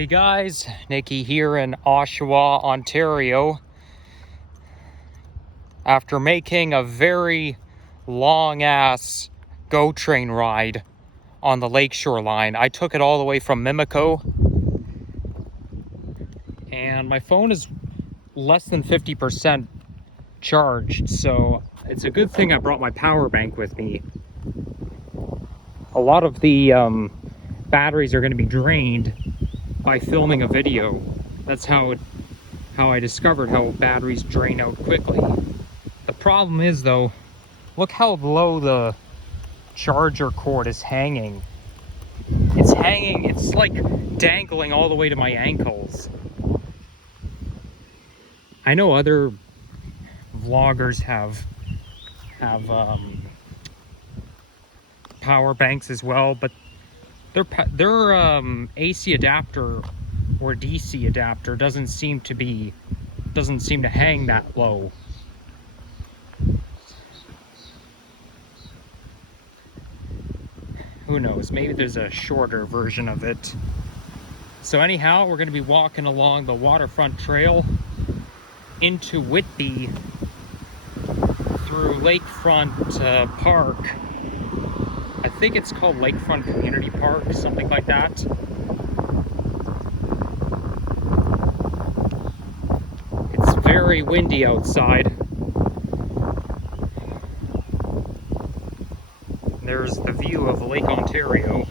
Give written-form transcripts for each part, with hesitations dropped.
Hey guys, Nikki here in Oshawa, Ontario. After making a very long-ass GO train ride on the lakeshore line, I took it all the way from Mimico, and my phone is less than 50% charged, so it's a good thing I brought my power bank with me. A lot of the batteries are going to be drained by filming a video. That's how I discovered how batteries drain out quickly. The problem is though, look how low the charger cord is hanging. It's like dangling all the way to my ankles. I know other vloggers have power banks as well, but their AC adapter or DC adapter doesn't seem to hang that low. Who knows, maybe there's a shorter version of it. So anyhow, we're going to be walking along the Waterfront trail into Whitby through Lakefront Park. I think it's called Lakefront Community Park, something like that. It's very windy outside. There's the view of Lake Ontario.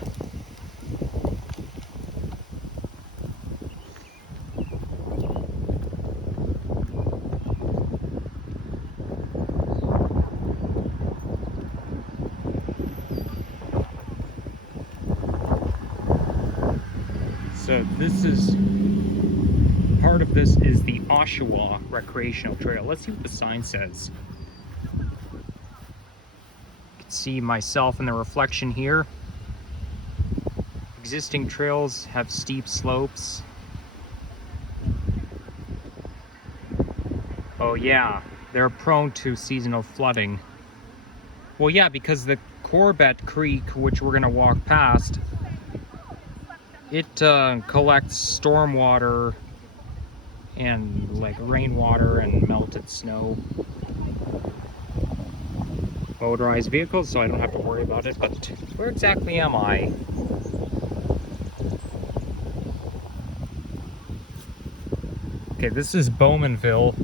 So part of this is the Oshawa recreational trail. Let's see what the sign says. You can see myself in the reflection here. Existing trails have steep slopes. Oh yeah, they're prone to seasonal flooding. Well yeah, because the Corbett Creek, which we're gonna walk past, it collects stormwater and like rainwater and melted snow. Motorized vehicles, so I don't have to worry about it. But where exactly am I? Okay, this is Bowmanville.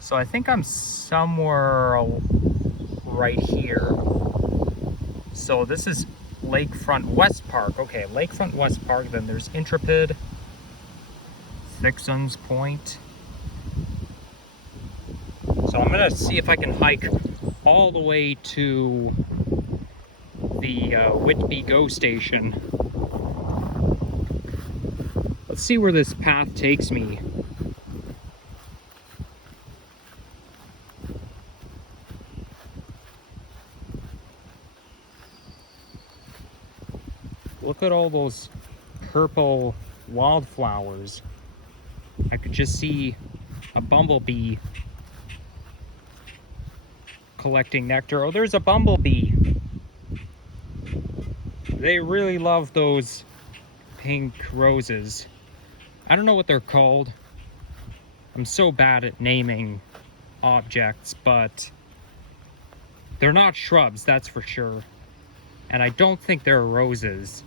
So I think I'm somewhere right here. So this is Lakefront West Park. Okay, Lakefront West Park. Then there's Intrepid, Fixon's Point. So I'm gonna see if I can hike all the way to the Whitby GO station. Let's see where this path takes me. Look at all those purple wildflowers. I could just see a bumblebee collecting nectar. Oh, there's a bumblebee. They really love those pink roses. I don't know what they're called. I'm so bad at naming objects, but they're not shrubs, that's for sure. And I don't think they're roses.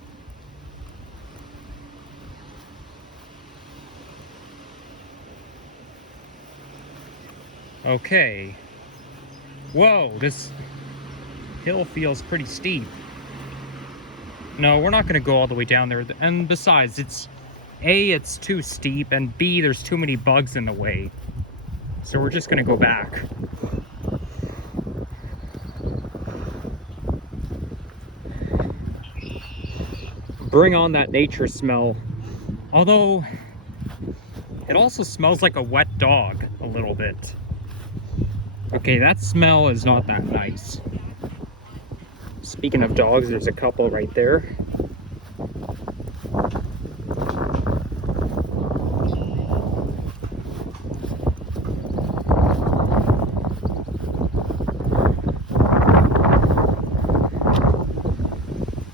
Okay. Whoa, this hill feels pretty steep. No, we're not going to go all the way down there. And besides, it's too steep, and B, there's too many bugs in the way. So we're just going to go back. Bring on that nature smell. Although, it also smells like a wet dog a little bit. Okay, that smell is not that nice. Speaking of dogs, there's a couple right there.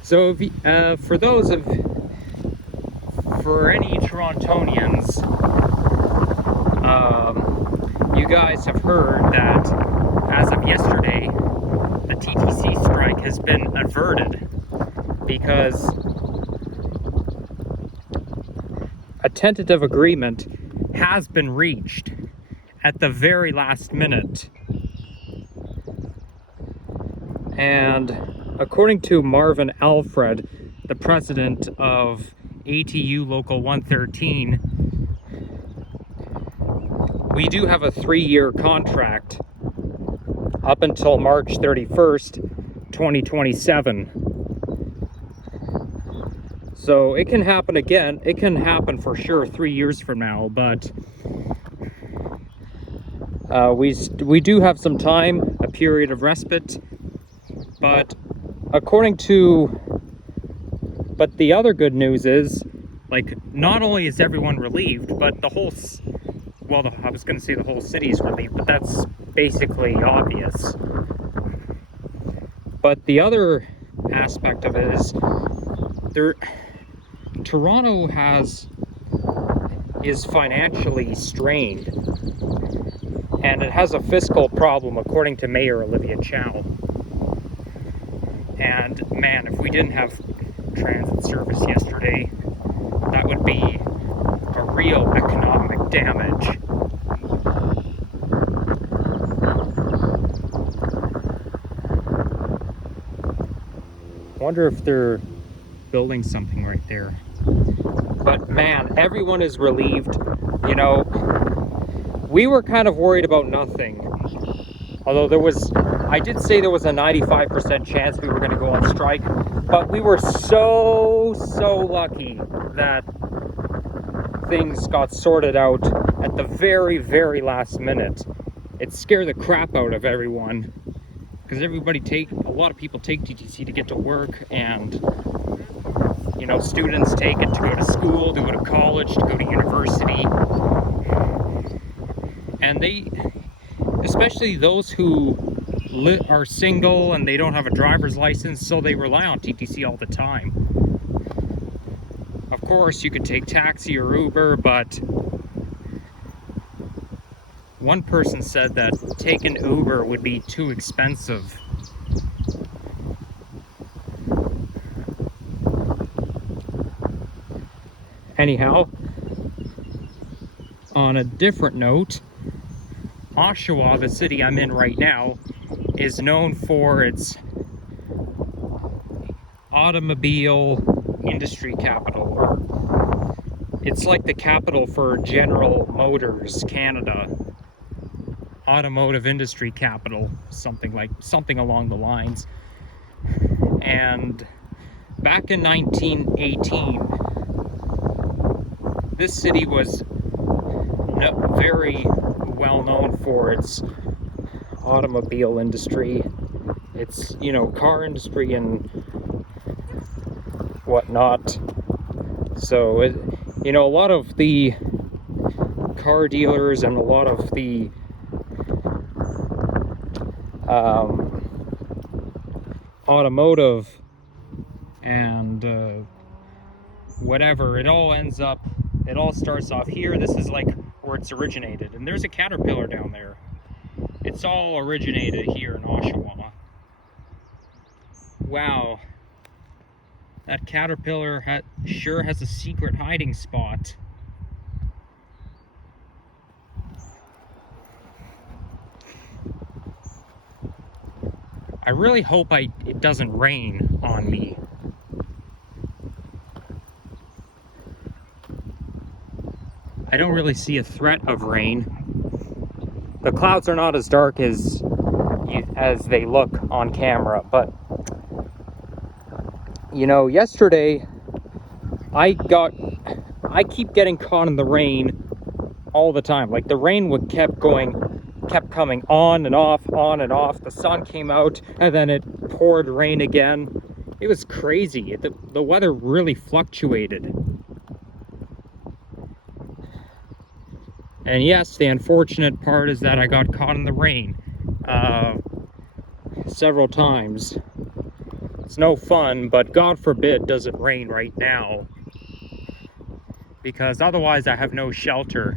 So if, for those of for any Torontonians, you guys have heard that as of yesterday, the TTC strike has been averted because a tentative agreement has been reached at the very last minute. And according to Marvin Alfred, the president of ATU Local 113, we do have a 3-year contract up until March 31st, 2027. So it can happen again. It can happen for sure 3 years from now, but we do have some time, a period of respite. But but the other good news is, like, not only is everyone relieved, but the whole, I was going to say the whole city's relieved, but that's basically obvious. But the other aspect of it is, Toronto is financially strained, and it has a fiscal problem, according to Mayor Olivia Chow. And man, if we didn't have transit service yesterday, that would be a real economic damage. I wonder if they're building something right there. But man, everyone is relieved. You know, we were kind of worried about nothing. Although I did say there was a 95% chance we were going to go on strike, but we were so lucky that things got sorted out at the very, very last minute. It scared the crap out of everyone, because a lot of people take TTC to get to work, and you know, students take it to go to school, to go to college, to go to university, and especially those who are single and they don't have a driver's license, so they rely on TTC all the time. Of course, you could take taxi or Uber, but one person said that taking Uber would be too expensive. Anyhow, on a different note, Oshawa, the city I'm in right now, is known for its automobile industry capital. It's like the capital for General Motors Canada. Automotive industry capital, something along the lines. And back in 1918, this city was very well known for its automobile industry. It's, you know, car industry and whatnot. So you know, a lot of the car dealers and a lot of the automotive and whatever, it all starts off here. This is like where it's originated, and there's a Caterpillar down there. It's all originated here in Oshawa. Wow, that Caterpillar sure has a secret hiding spot. I really hope it doesn't rain on me. I don't really see a threat of rain. The clouds are not as dark as they look on camera, but you know, yesterday I keep getting caught in the rain all the time. Like, the rain kept coming on and off. The sun came out and then it poured rain again. It was crazy. The weather really fluctuated. And yes, the unfortunate part is that I got caught in the rain several times. It's no fun, but God forbid does it rain right now. because otherwise I have no shelter.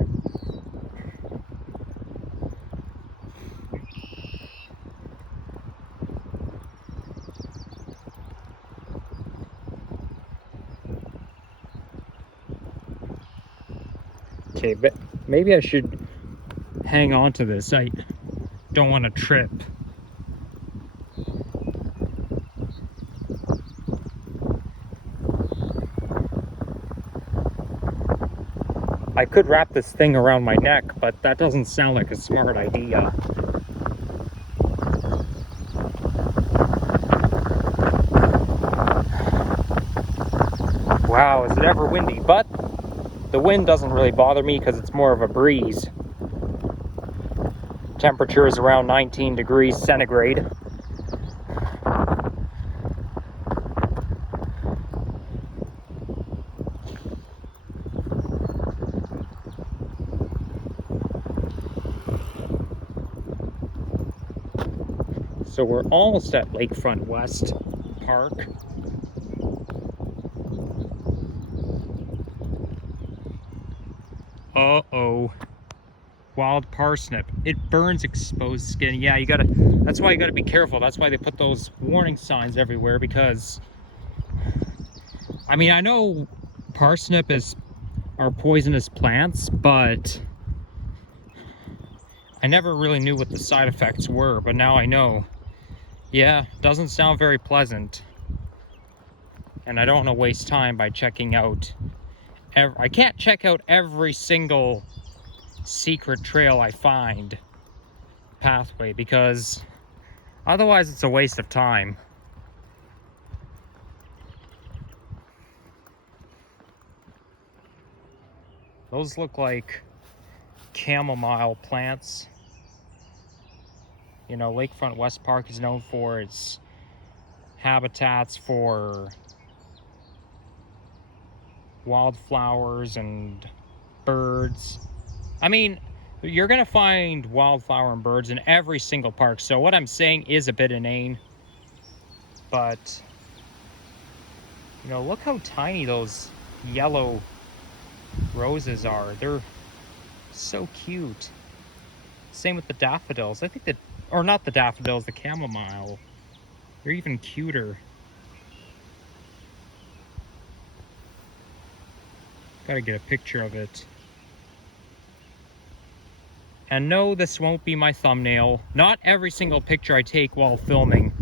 Okay, but maybe I should hang on to this. I don't want to trip. I could wrap this thing around my neck, but that doesn't sound like a smart idea. Wow, is it ever windy? But the wind doesn't really bother me because it's more of a breeze. Temperature is around 19 degrees centigrade. So we're almost at Lakefront West Park. Uh-oh. Wild parsnip. It burns exposed skin. Yeah, that's why you gotta be careful. That's why they put those warning signs everywhere, because I mean, I know parsnip are poisonous plants, but I never really knew what the side effects were, but now I know. Yeah, doesn't sound very pleasant. And I don't want to waste time by checking out I can't check out every single secret trail I find pathway, because otherwise it's a waste of time. Those look like chamomile plants. You know, Lakefront West Park is known for its habitats for wildflowers and birds. I mean, you're gonna find wildflower and birds in every single park, so what I'm saying is a bit inane, but you know, look how tiny those yellow roses are. They're so cute. Same with the daffodils. I think that, or not the daffodils, the chamomile. They're even cuter. Gotta get a picture of it. And no, this won't be my thumbnail. Not every single picture I take while filming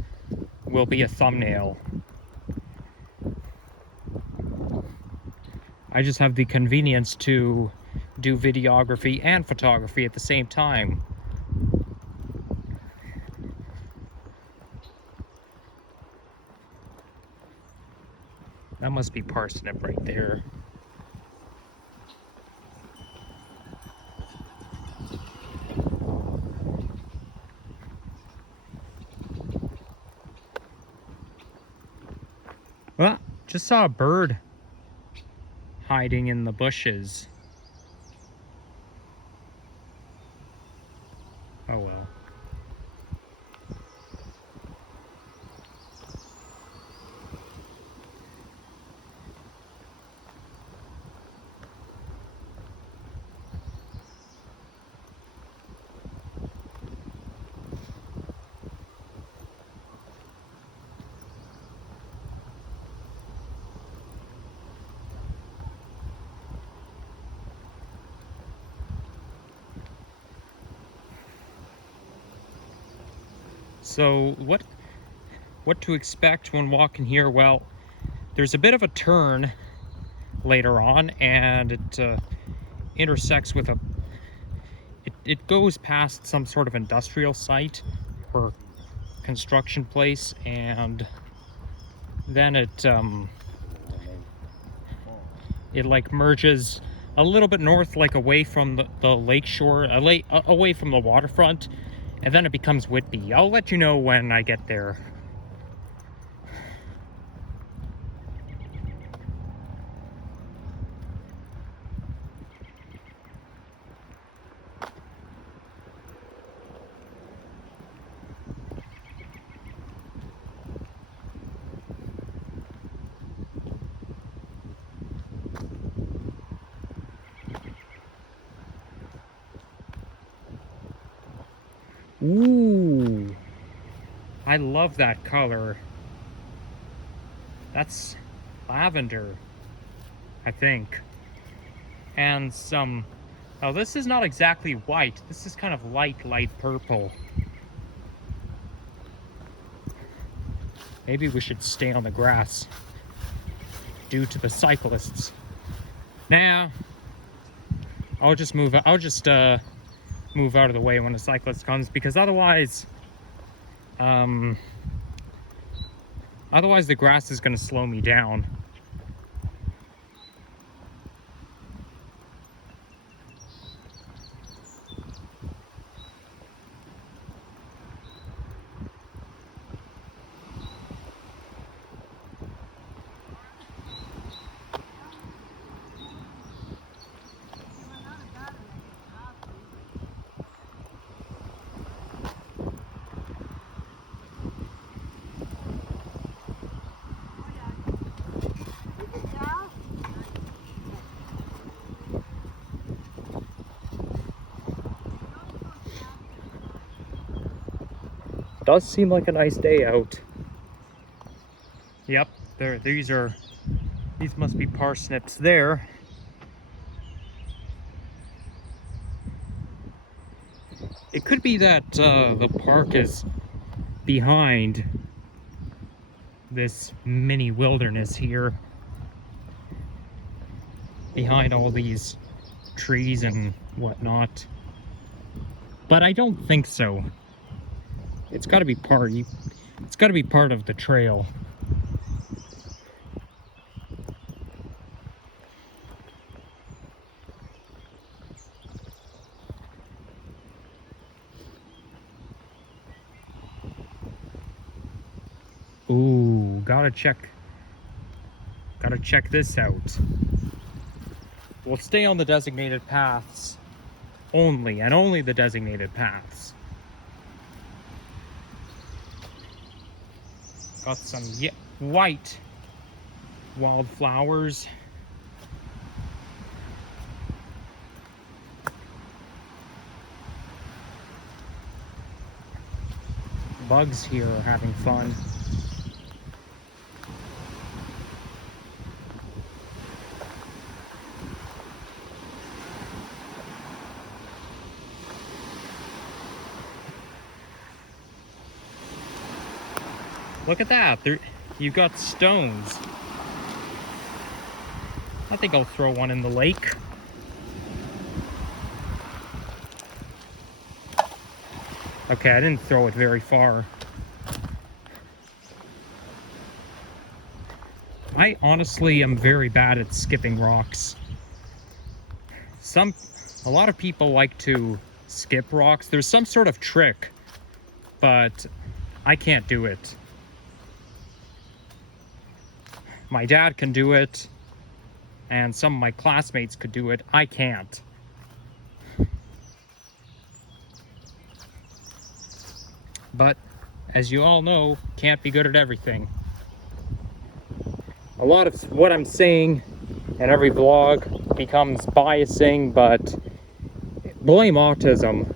will be a thumbnail. I just have the convenience to do videography and photography at the same time. That must be parsnip right there. Well, just saw a bird hiding in the bushes. Oh well. So what to expect when walking here? Well, there's a bit of a turn later on, and it intersects with it goes past some sort of industrial site or construction place, and then it like merges a little bit north, like away from the lake shore, away from the waterfront, and then it becomes Whitby. I'll let you know when I get there. Ooh, I love that color. That's lavender, I think. And some, oh, this is not exactly white. This is kind of light purple. Maybe we should stay on the grass due to the cyclists. Nah, I'll just move out of the way when the cyclist comes, because otherwise the grass is going to slow me down. Does seem like a nice day out. Yep, these must be parsnips there. It could be that the park is behind this mini wilderness here, behind all these trees and whatnot, but I don't think so. It's got to be part of the trail. Ooh, gotta check this out. We'll stay on the designated paths only, and only the designated paths. Got some white wildflowers. Bugs here are having fun. Look at that, you've got stones. I think I'll throw one in the lake. Okay, I didn't throw it very far. I honestly am very bad at skipping rocks. A lot of people like to skip rocks. There's some sort of trick, but I can't do it. My dad can do it, and some of my classmates could do it. I can't. But, as you all know, can't be good at everything. A lot of what I'm saying in every vlog becomes biasing, but blame autism.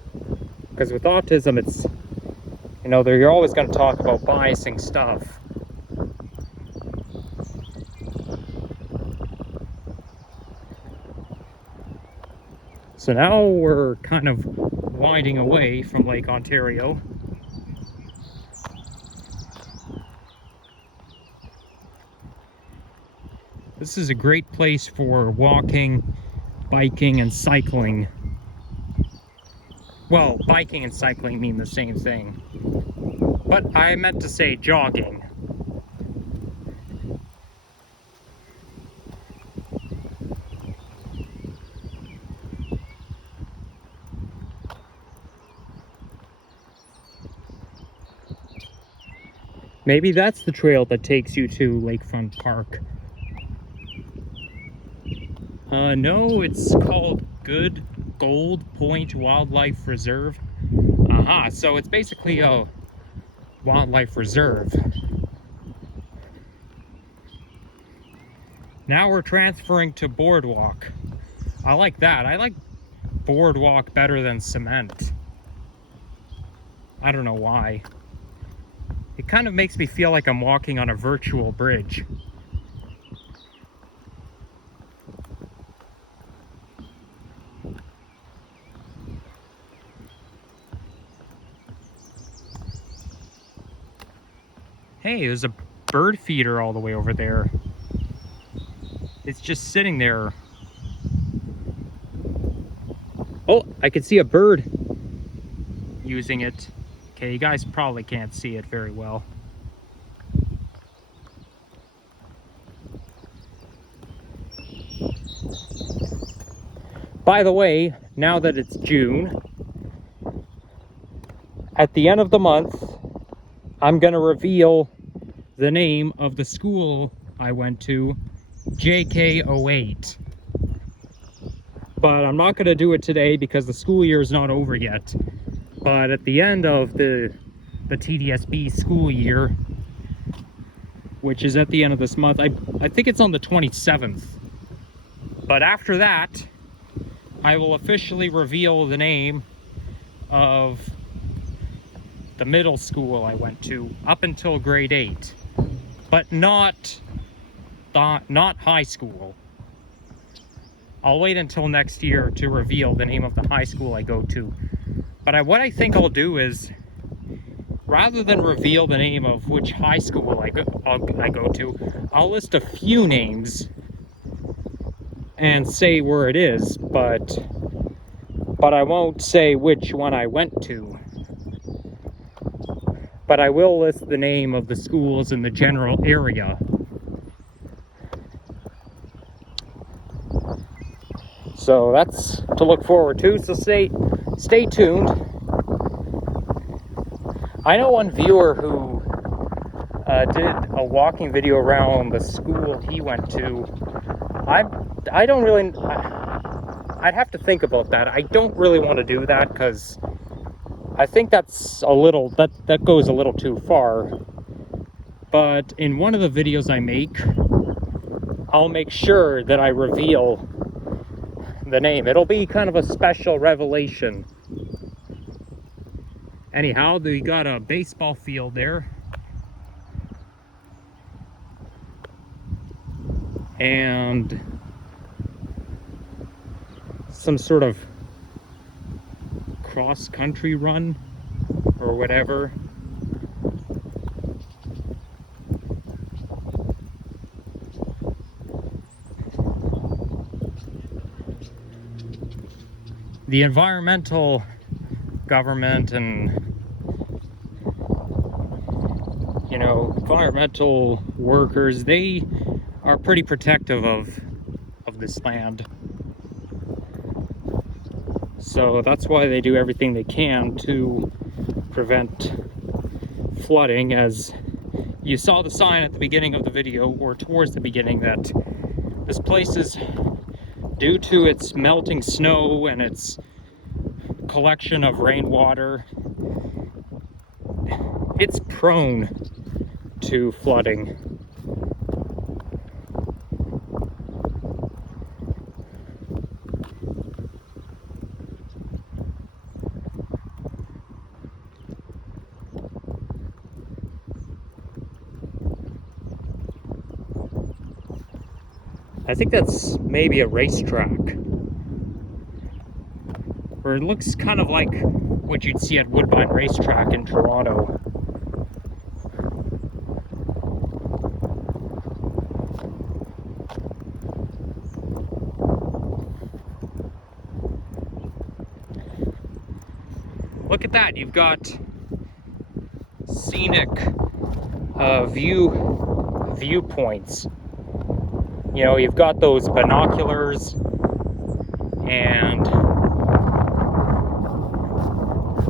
Because with autism, it's, you're always going to talk about biasing stuff. So now we're kind of winding away from Lake Ontario. This is a great place for walking, biking, and cycling. Well, biking and cycling mean the same thing. But I meant to say jogging. Maybe that's the trail that takes you to Lakefront Park. No, it's called Good Gold Point Wildlife Reserve. Aha, so it's basically a wildlife reserve. Now we're transferring to boardwalk. I like that. I like boardwalk better than cement. I don't know why. It kind of makes me feel like I'm walking on a virtual bridge. Hey, there's a bird feeder all the way over there. It's just sitting there. Oh, I can see a bird using it. Okay, you guys probably can't see it very well. By the way, now that it's June, at the end of the month, I'm gonna reveal the name of the school I went to, JK08. But I'm not gonna do it today because the school year is not over yet. But at the end of the TDSB school year, which is at the end of this month, I think it's on the 27th. But after that, I will officially reveal the name of the middle school I went to up until grade 8, but not high school. I'll wait until next year to reveal the name of the high school I go to. But what I think I'll do is, rather than reveal the name of which high school I go to, I'll list a few names and say where it is, but I won't say which one I went to. But I will list the name of the schools in the general area. So that's to look forward to, so stay tuned. I know one viewer who did a walking video around the school he went to. I don't really, I'd have to think about that. I don't really want to do that because I think that's a little, that goes a little too far. But in one of the videos I make, I'll make sure that I reveal the name. It'll be kind of a special revelation. Anyhow, we got a baseball field there. And some sort of cross-country run or whatever. The environmental government and, you know, environmental workers, they are pretty protective of this land. So that's why they do everything they can to prevent flooding. As you saw the sign at the beginning of the video, or towards the beginning, that this place is, due to its melting snow and its collection of rainwater, it's prone to flooding. I think that's maybe a racetrack. Or it looks kind of like what you'd see at Woodbine Racetrack in Toronto. Look at that, you've got scenic viewpoints. You know, you've got those binoculars, and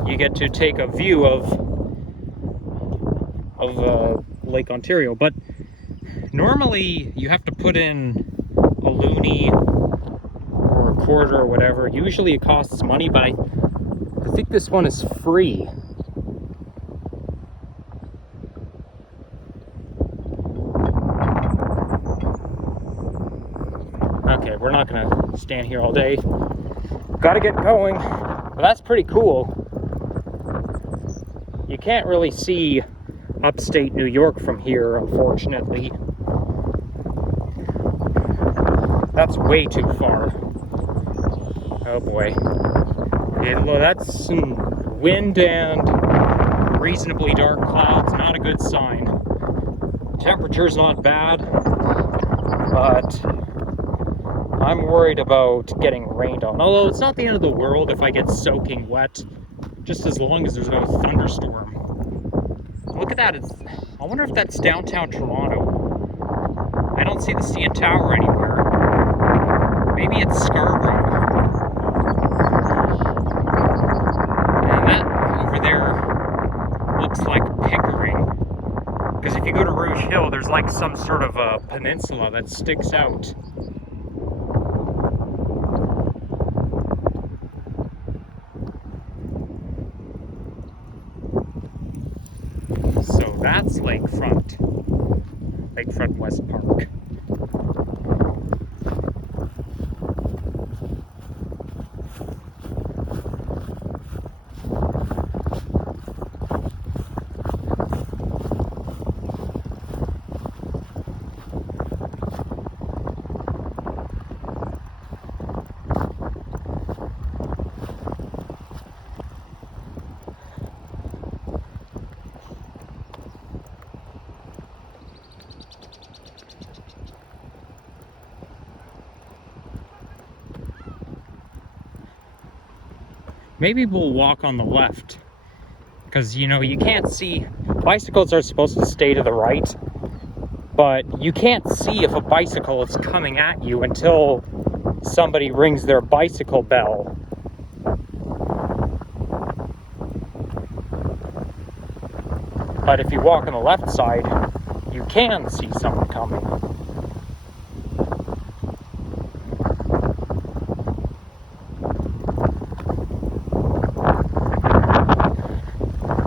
you get to take a view of Lake Ontario. But normally you have to put in a loonie or a quarter or whatever. Usually it costs money, but I think this one is free. Okay, we're not gonna stand here all day. Gotta get going. But that's pretty cool. can't really see upstate New York from here, unfortunately. That's way too far. Oh boy. That's some wind and reasonably dark clouds, not a good sign. Temperature's not bad, but I'm worried about getting rained on. Although it's not the end of the world if I get soaking wet, just as long as there's no thunderstorm. Look at that. I wonder if that's downtown Toronto. I don't see the CN Tower anywhere. Maybe it's Scarborough. And that over there looks like Pickering. Because if you go to Rouge Hill, there's like some sort of a peninsula that sticks out. So that's Lakefront West Park. Maybe we'll walk on the left, because you can't see. Bicycles are supposed to stay to the right, but you can't see if a bicycle is coming at you until somebody rings their bicycle bell. But if you walk on the left side, you can see someone coming.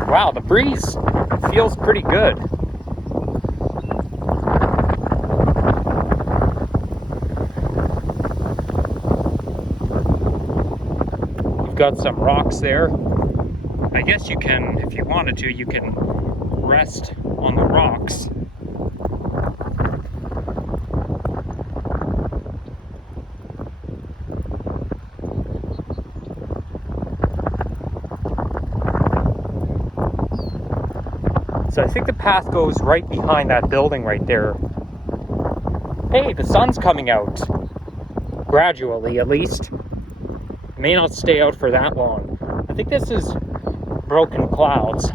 Wow, the breeze feels pretty good. You've got some rocks there. I guess you can, if you wanted to, you can rest on the rocks. So I think the path goes right behind that building right there. Hey, the sun's coming out. Gradually, at least. It may not stay out for that long. I think this is broken clouds.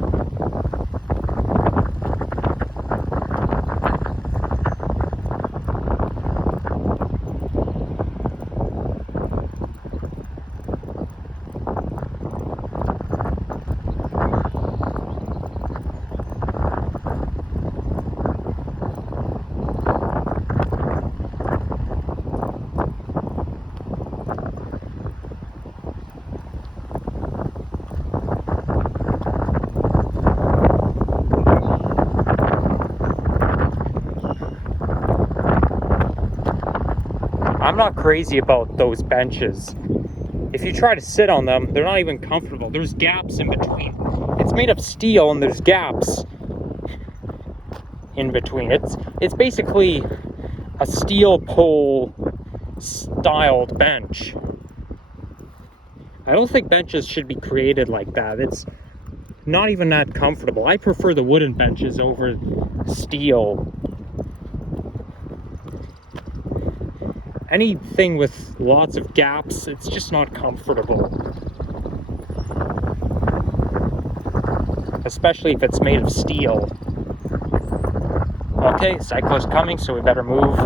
I'm not crazy about those benches. If you try to sit on them, they're not even comfortable. There's gaps in between. It's made of steel and there's gaps in between. It's basically a steel pole styled bench. I don't think benches should be created like that. It's not even that comfortable. I prefer the wooden benches over steel. Anything with lots of gaps, it's just not comfortable. Especially if it's made of steel. Okay, cyclist coming, so we better move.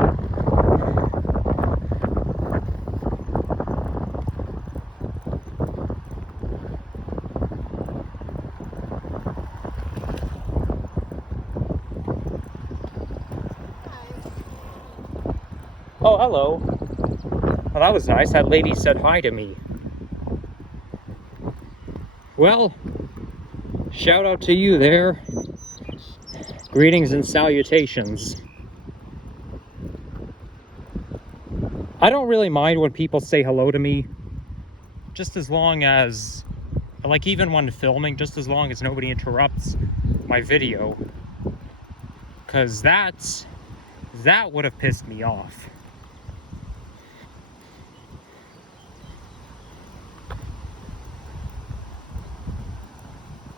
Oh, hello. Well, that was nice. That lady said hi to me. Well, shout out to you there. Greetings and salutations. I don't really mind when people say hello to me, just as long as Like even when filming, just as long as nobody interrupts my video. Because that would have pissed me off.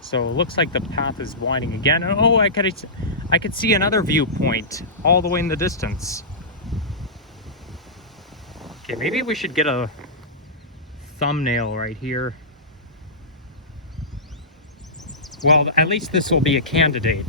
So it looks like the path is winding again. Oh, I could see another viewpoint all the way in the distance. Okay, maybe we should get a thumbnail right here. Well, at least this will be a candidate.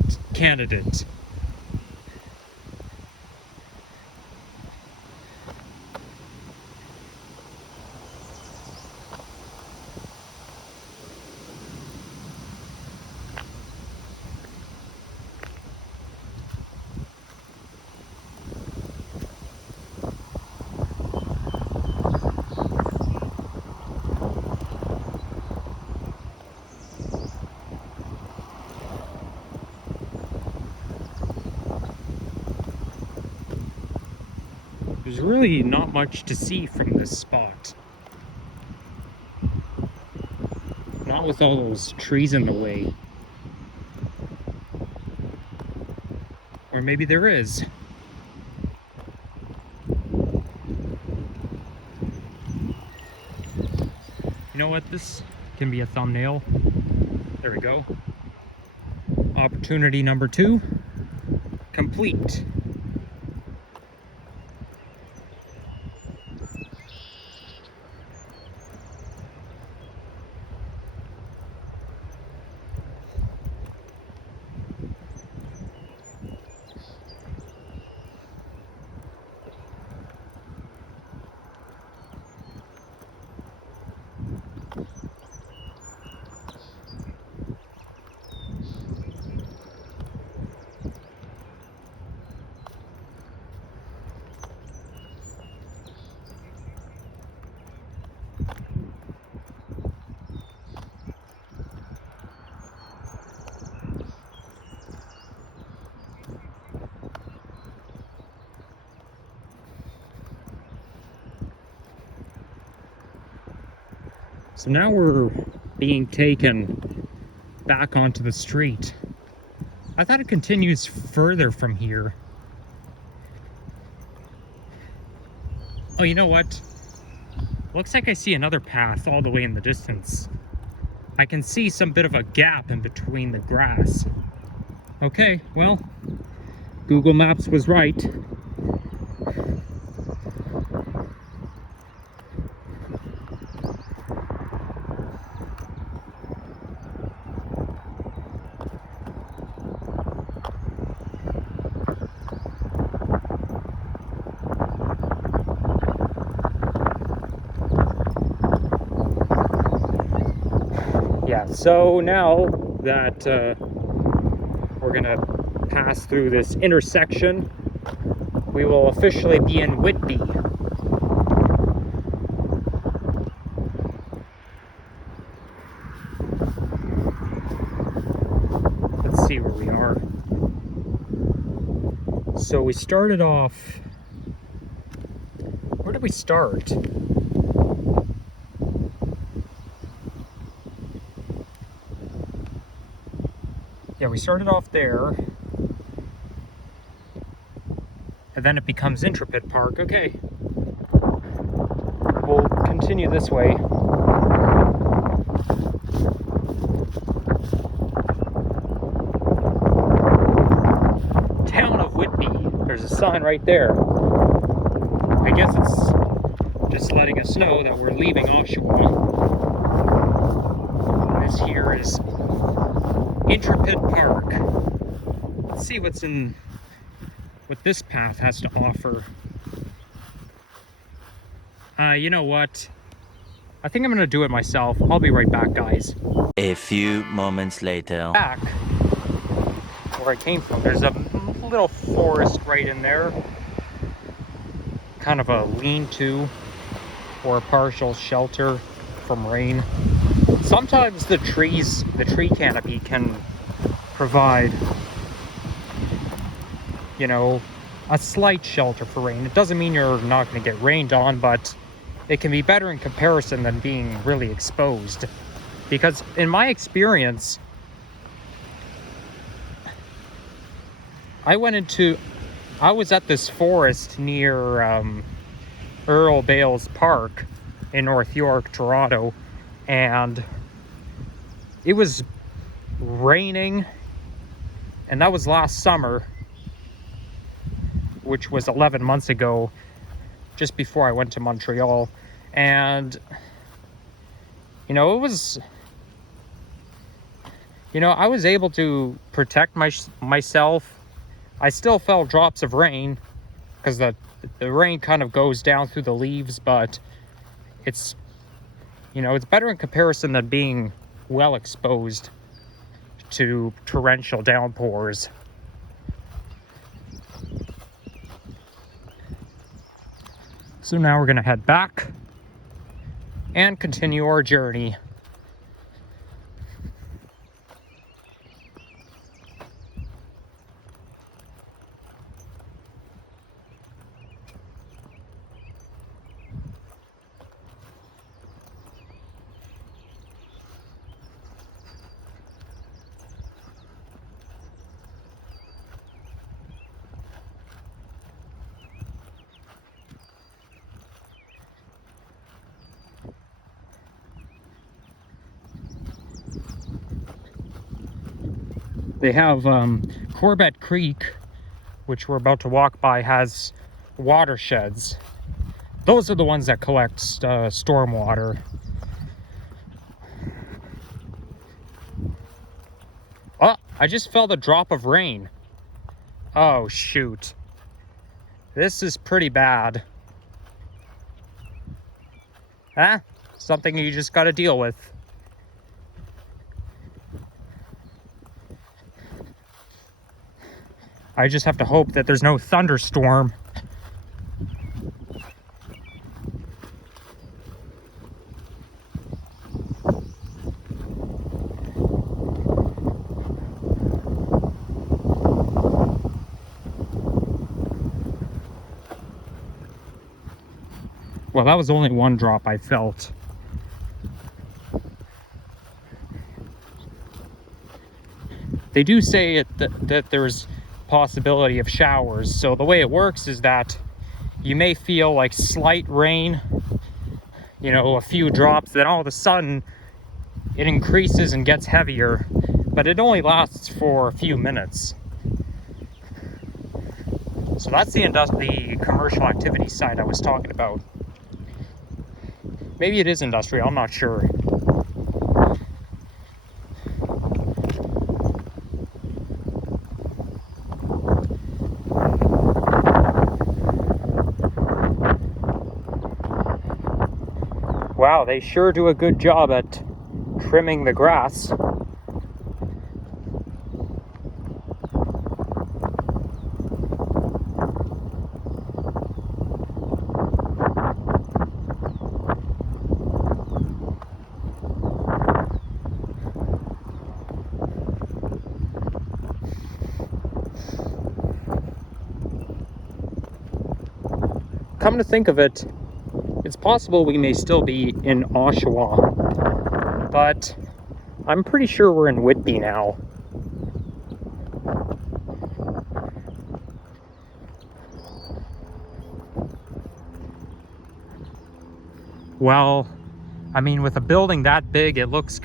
There's really not much to see from this spot. Not with all those trees in the way. Or maybe there is. You know what? This can be a thumbnail. There we go. Opportunity number 2, complete. So now we're being taken back onto the street. I thought it continues further from here. Oh, you know what? Looks like I see another path all the way in the distance. I can see some bit of a gap in between the grass. Okay, well, Google Maps was right. Yeah, so now that we're gonna pass through this intersection, we will officially be in Whitby. Let's see where we are. So we started off, where did we start? Yeah, we started off there, and then it becomes Intrepid Park. Okay, we'll continue this way. Town of Whitby. There's a sign right there. I guess it's just letting us know that we're leaving Oshawa. This here is Intrepid Park. Let's see what this path has to offer. You know what? I think I'm gonna do it myself. I'll be right back, guys. A few moments later. Back where I came from. There's a little forest right in there. Kind of a lean-to or a partial shelter from rain. Sometimes the tree canopy can provide, you know, a slight shelter for rain. It doesn't mean you're not going to get rained on, but it can be better in comparison than being really exposed. Because in my experience, I was at this forest near Earl Bales Park in North York, Toronto, and it was raining, and that was last summer, which was 11 months ago, just before I went to Montreal. And it was, I was able to protect myself. I still felt drops of rain because the rain kind of goes down through the leaves, but it's it's better in comparison than being well exposed to torrential downpours. So now we're gonna head back and continue our journey. They have Corbett Creek, which we're about to walk by, has watersheds. Those are the ones that collect stormwater. Oh, I just felt a drop of rain. Oh, shoot. This is pretty bad. Huh? Something you just gotta deal with. I just have to hope that there's no thunderstorm. Well, that was only one drop I felt. They do say that there's possibility of showers. So the way it works is that you may feel like slight rain, a few drops, then all of a sudden it increases and gets heavier, but it only lasts for a few minutes. So that's the commercial activity side I was talking about. Maybe it is industrial, I'm not sure. Wow, they sure do a good job at trimming the grass. Come to think of it, it's possible we may still be in Oshawa, but I'm pretty sure we're in Whitby now. Well, I mean, with a building that big, it looks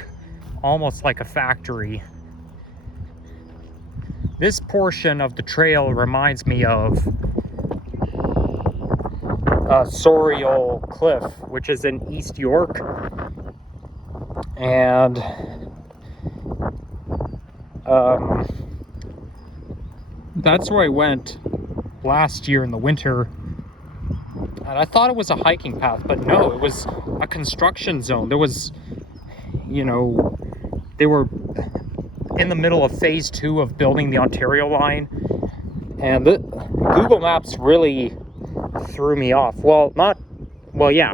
almost like a factory. This portion of the trail reminds me of Sorial Cliff, which is in East York, and that's where I went last year in the winter, and I thought it was a hiking path, but no, it was a construction zone. There was, they were in the middle of phase 2 of building the Ontario line, and the Google Maps really threw me off. Yeah.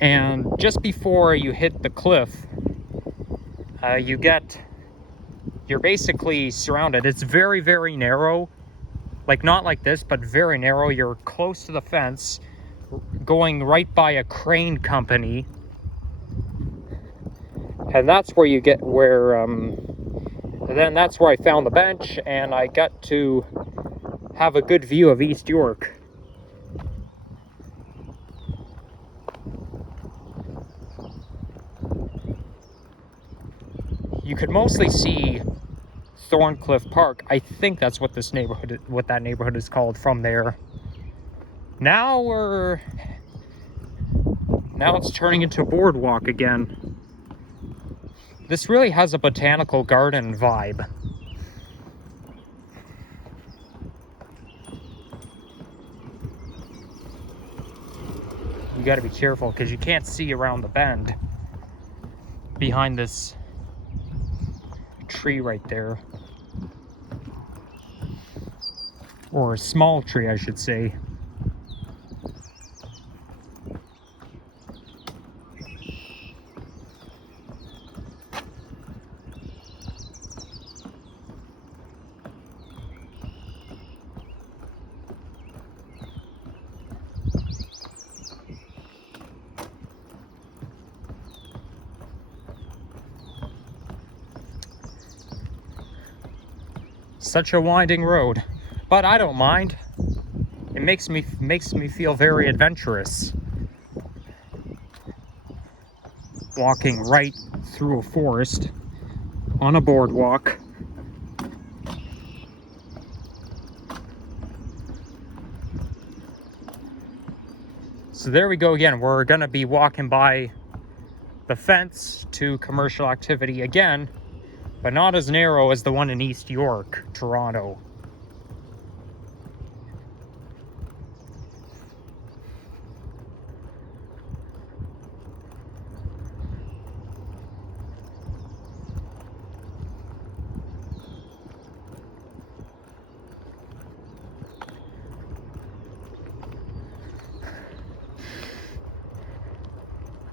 And just before you hit the cliff, you're basically surrounded. It's very, very narrow. Like, not like this, but very narrow. You're close to the fence, going right by a crane company. And that's where you get where, then that's where I found the bench, and I got to have a good view of East York. You could mostly see Thorncliffe Park. I think that's what that neighborhood is called from there. Now it's turning into a boardwalk again. This really has a botanical garden vibe. You gotta be careful because you can't see around the bend behind this tree right there. Or a small tree, I should say. Such a winding road, but I don't mind. It makes me feel very adventurous. Walking right through a forest on a boardwalk. So there we go again. We're gonna be walking by the fence to commercial activity again, but not as narrow as the one in East York, Toronto.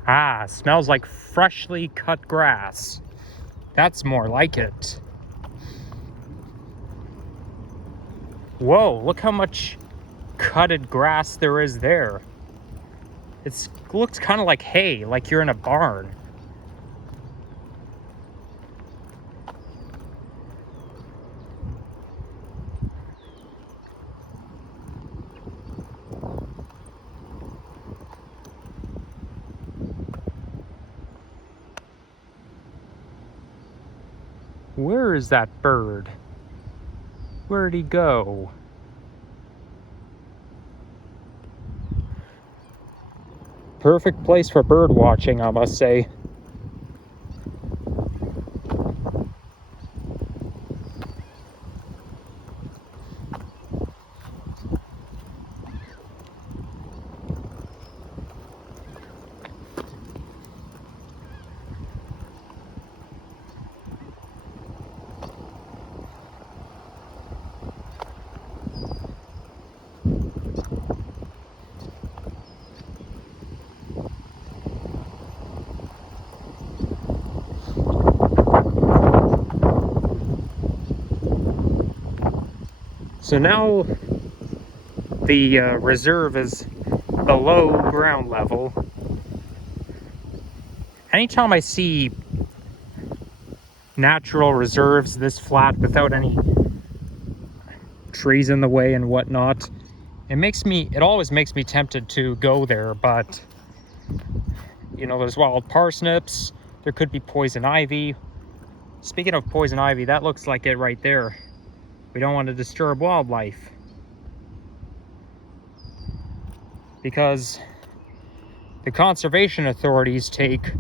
Ah, smells like freshly cut grass. That's more like it. Whoa, look how much cutted grass there is there. It looks kind of like hay, like you're in a barn. Where is that bird? Where'd he go? Perfect place for bird watching, I must say. So now the reserve is below ground level. Anytime I see natural reserves this flat without any trees in the way and whatnot, it always makes me tempted to go there, but you know, there's wild parsnips, there could be poison ivy. Speaking of poison ivy, that looks like it right there. We don't want to disturb wildlife, because the conservation authorities take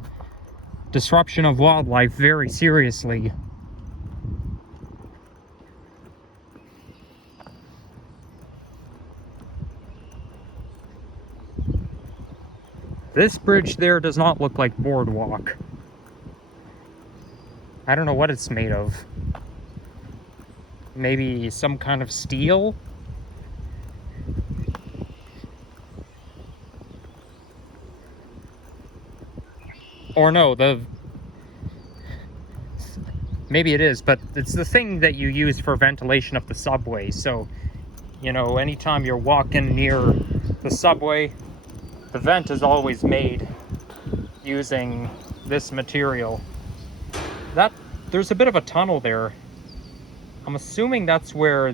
disruption of wildlife very seriously. This bridge there does not look like boardwalk. I don't know what it's made of. Maybe some kind of steel? Or no, maybe it is, but it's the thing that you use for ventilation of the subway. So, you know, anytime you're walking near the subway, the vent is always made using this material. there's a bit of a tunnel there. I'm assuming that's where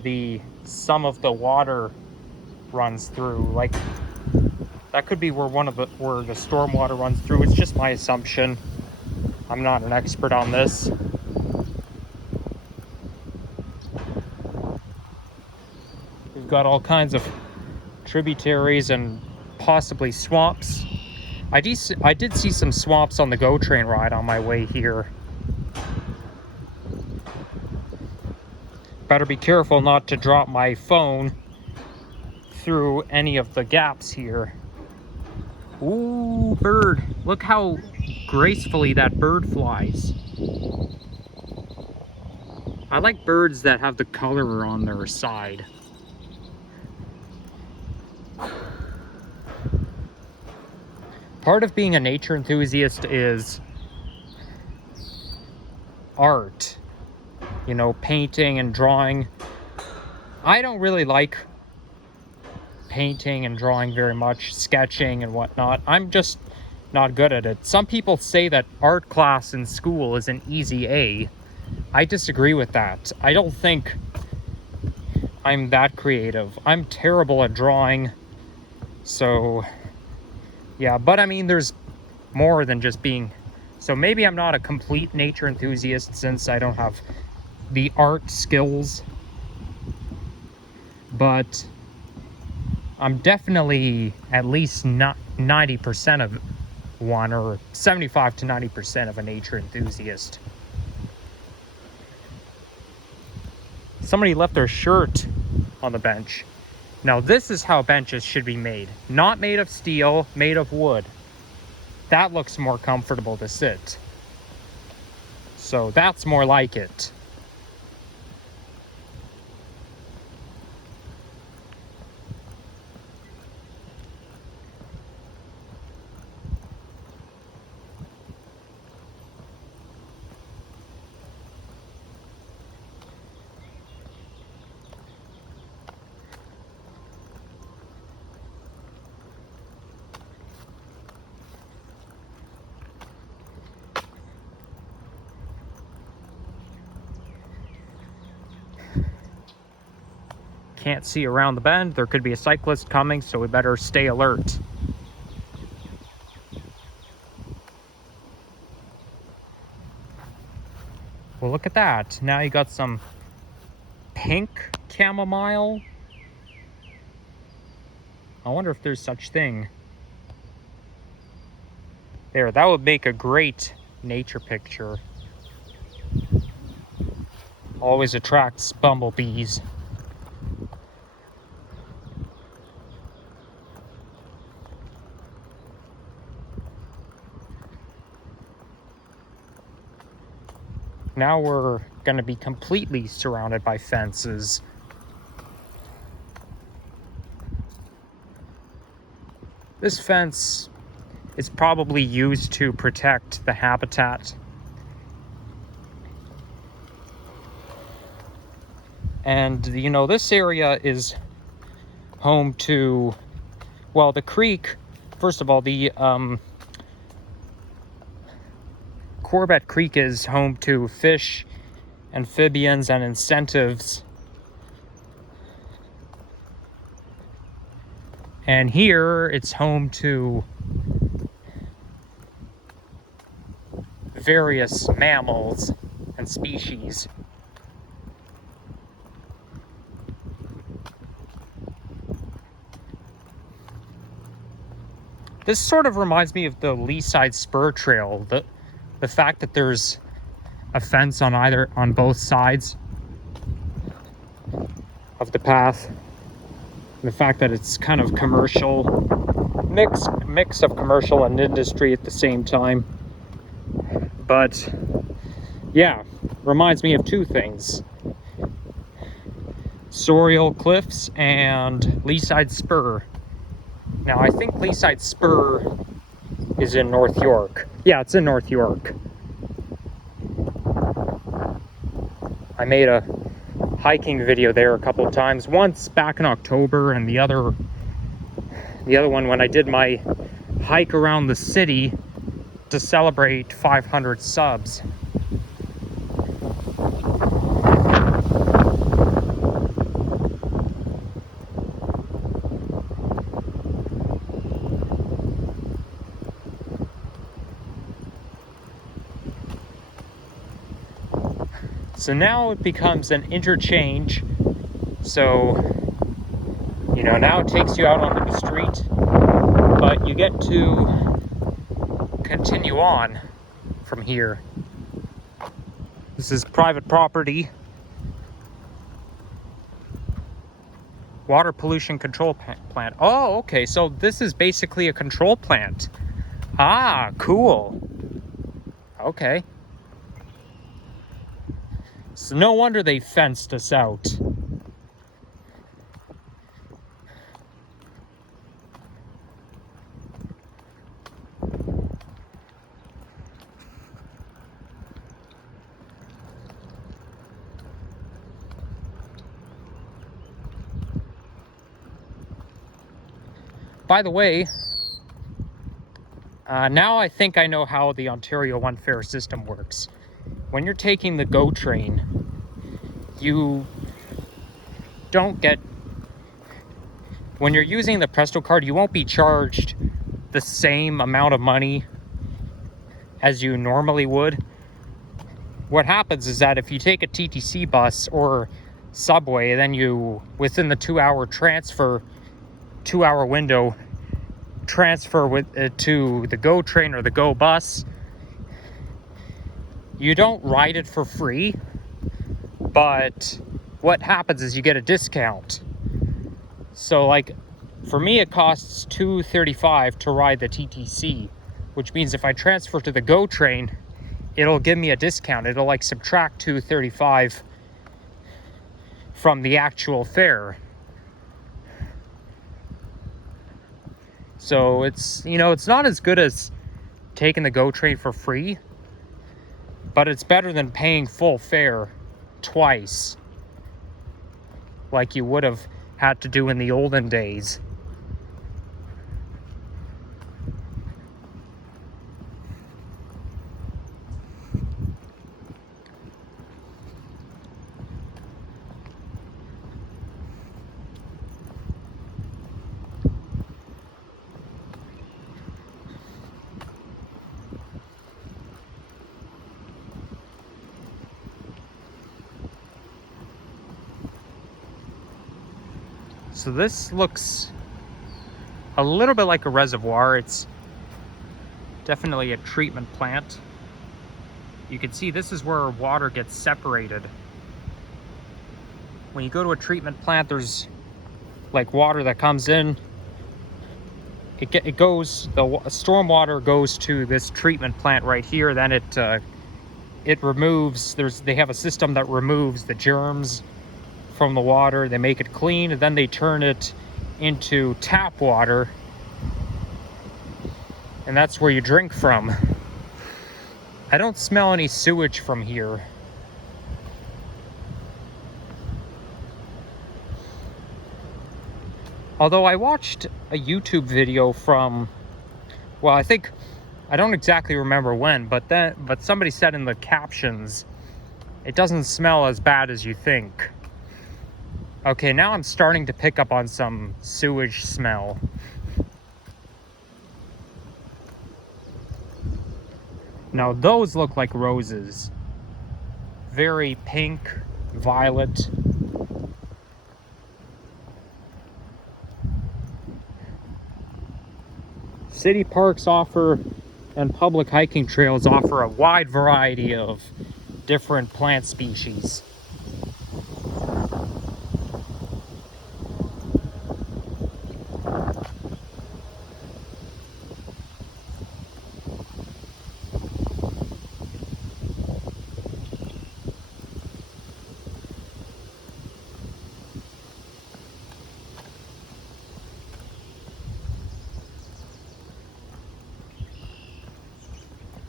some of the water runs through. Like, that could be where where the storm water runs through. It's just my assumption. I'm not an expert on this. We've got all kinds of tributaries and possibly swamps. I did see some swamps on the GO train ride on my way here. Better be careful not to drop my phone through any of the gaps here. Ooh, bird. Look how gracefully that bird flies. I like birds that have the color on their side. Part of being a nature enthusiast is art. You know, painting and drawing. I don't really like painting and drawing very much, sketching and whatnot. I'm just not good at it. Some people say that art class in school is an easy A. I disagree with that. I don't think I'm that creative. I'm terrible at drawing. So, yeah, but I mean, there's more than just being... So maybe I'm not a complete nature enthusiast since I don't have the art skills. But I'm definitely at least not 90% of one, or 75 to 90% of a nature enthusiast. Somebody left their shirt on the bench. Now this is how benches should be made. Not made of steel, made of wood. That looks more comfortable to sit. So that's more like it. Can't see around the bend. There could be a cyclist coming, so we better stay alert. Well, look at that. Now you got some pink chamomile. I wonder if there's such thing. There, that would make a great nature picture. Always attracts bumblebees. Now we're going to be completely surrounded by fences. This fence is probably used to protect the habitat. And, you know, this area is home to, well, the creek. First of all, the Corbett Creek is home to fish, amphibians, and incentives. And here it's home to various mammals and species. This sort of reminds me of the Leaside Spur Trail. The fact that there's a fence on both sides of the path. And the fact that it's kind of commercial, mix of commercial and industry at the same time. But yeah, reminds me of two things: Sorial Cliffs and Leaside Spur. Now I think Leaside Spur is in North York. Yeah, it's in North York. I made a hiking video there a couple of times. Once back in October, and the other one when I did my hike around the city to celebrate 500 subs. So now it becomes an interchange. So, you know, now it takes you out onto the street, but you get to continue on from here. This is private property. Water pollution control plant. Oh, okay, so this is basically a control plant. Ah, cool. Okay. So no wonder they fenced us out. By the way, now I think I know how the Ontario One Fare system works. When you're taking the GO train, you don't get... When you're using the Presto card, you won't be charged the same amount of money as you normally would. What happens is that if you take a TTC bus or subway, then you, within the 2-hour transfer, 2-hour window, transfer with to the GO train or the GO bus, you don't ride it for free, but what happens is you get a discount. So like for me it costs $2.35 to ride the TTC, which means if I transfer to the GO train, it'll give me a discount. It'll like subtract $2.35 from the actual fare. So it's, you know, it's not as good as taking the GO train for free, but it's better than paying full fare twice, like you would have had to do in the olden days. So this looks a little bit like a reservoir. It's definitely a treatment plant. You can see this is where water gets separated. When you go to a treatment plant, there's like water that comes in. It goes, the storm water goes to this treatment plant right here. Then it removes, they have a system that removes the germs from the water. They make it clean, and then they turn it into tap water, and that's where you drink from. I don't smell any sewage from here. Although I watched a YouTube video from, well, I don't exactly remember when, but somebody said in the captions, it doesn't smell as bad as you think. Okay, now I'm starting to pick up on some sewage smell. Now those look like roses. Very pink, violet. City parks offer, and public hiking trails offer a wide variety of different plant species.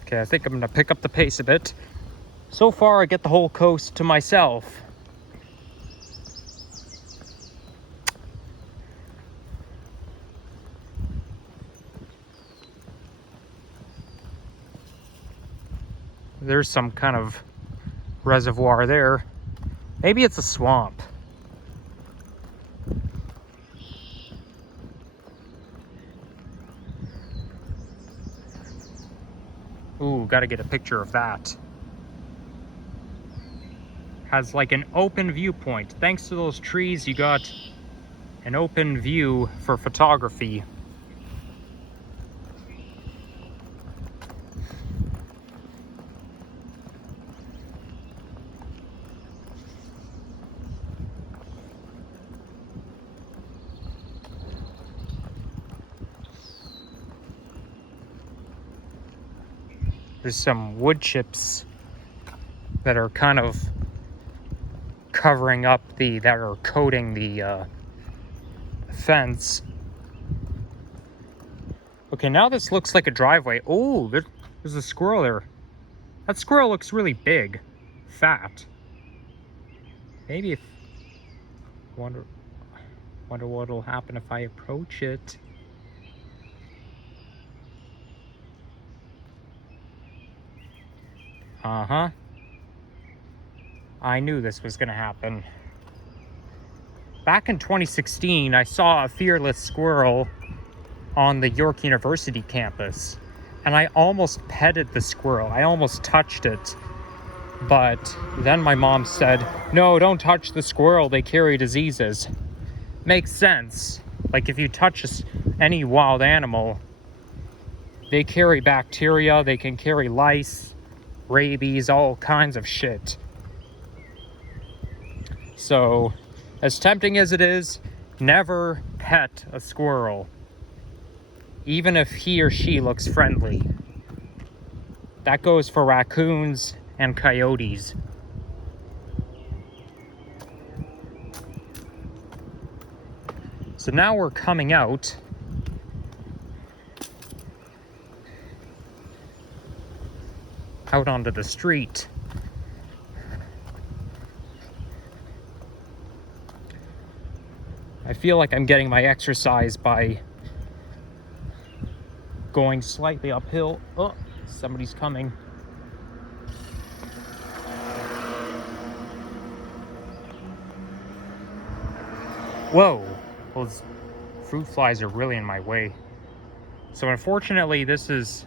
Okay, I think I'm gonna pick up the pace a bit. So far, I get the whole coast to myself. There's some kind of reservoir there. Maybe it's a swamp. Ooh, gotta get a picture of that. has like an open viewpoint. Thanks to those trees, you got an open view for photography. There's some wood chips that are kind of covering up that are coating the fence. Okay, now this looks like a driveway. Oh, there's a squirrel there. That squirrel looks really big, fat. Maybe if wonder what'll happen if I approach it. Uh-huh. I knew this was gonna happen. Back in 2016, I saw a fearless squirrel on the York University campus, and I almost petted the squirrel. I almost touched it. But then my mom said, no, don't touch the squirrel, they carry diseases. Makes sense. Like if you touch any wild animal, they carry bacteria, they can carry lice, rabies, all kinds of shit. So, as tempting as it is, never pet a squirrel, even if he or she looks friendly. That goes for raccoons and coyotes. So now we're coming out onto the street. I feel like I'm getting my exercise by going slightly uphill. Oh, somebody's coming. Whoa, those fruit flies are really in my way. So unfortunately, this is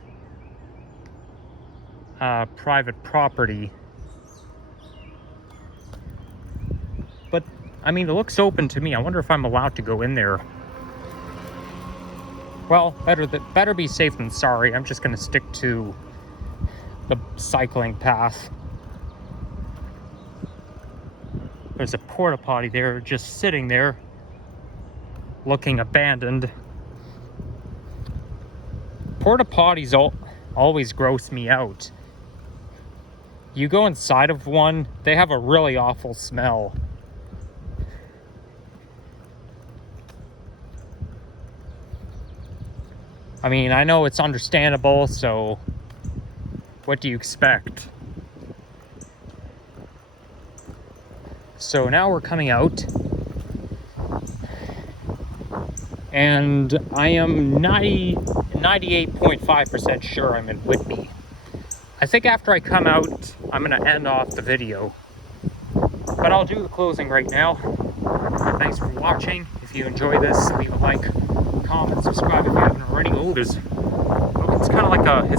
private property. But, I mean, it looks open to me. I wonder if I'm allowed to go in there. Well, better be safe than sorry. I'm just gonna stick to the cycling path. There's a porta potty there, just sitting there, looking abandoned. Porta potties always gross me out. You go inside of one, they have a really awful smell. I mean, I know it's understandable, so what do you expect? So now we're coming out, and I am 98.5% sure I'm in Whitby. I think after I come out, I'm gonna end off the video, but I'll do the closing right now. Thanks for watching. If you enjoy this, leave a like, comment, subscribe if you haven't already. Oh, it's kind of like an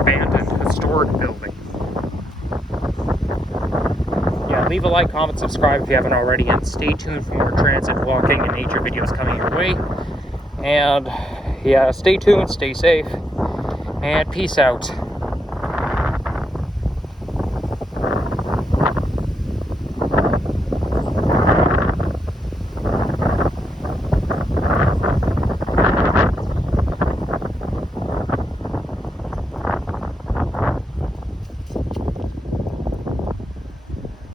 abandoned historic building. Yeah, leave a like, comment, subscribe if you haven't already, and stay tuned for more transit, walking, and nature videos coming your way. And yeah, stay tuned, stay safe, and peace out.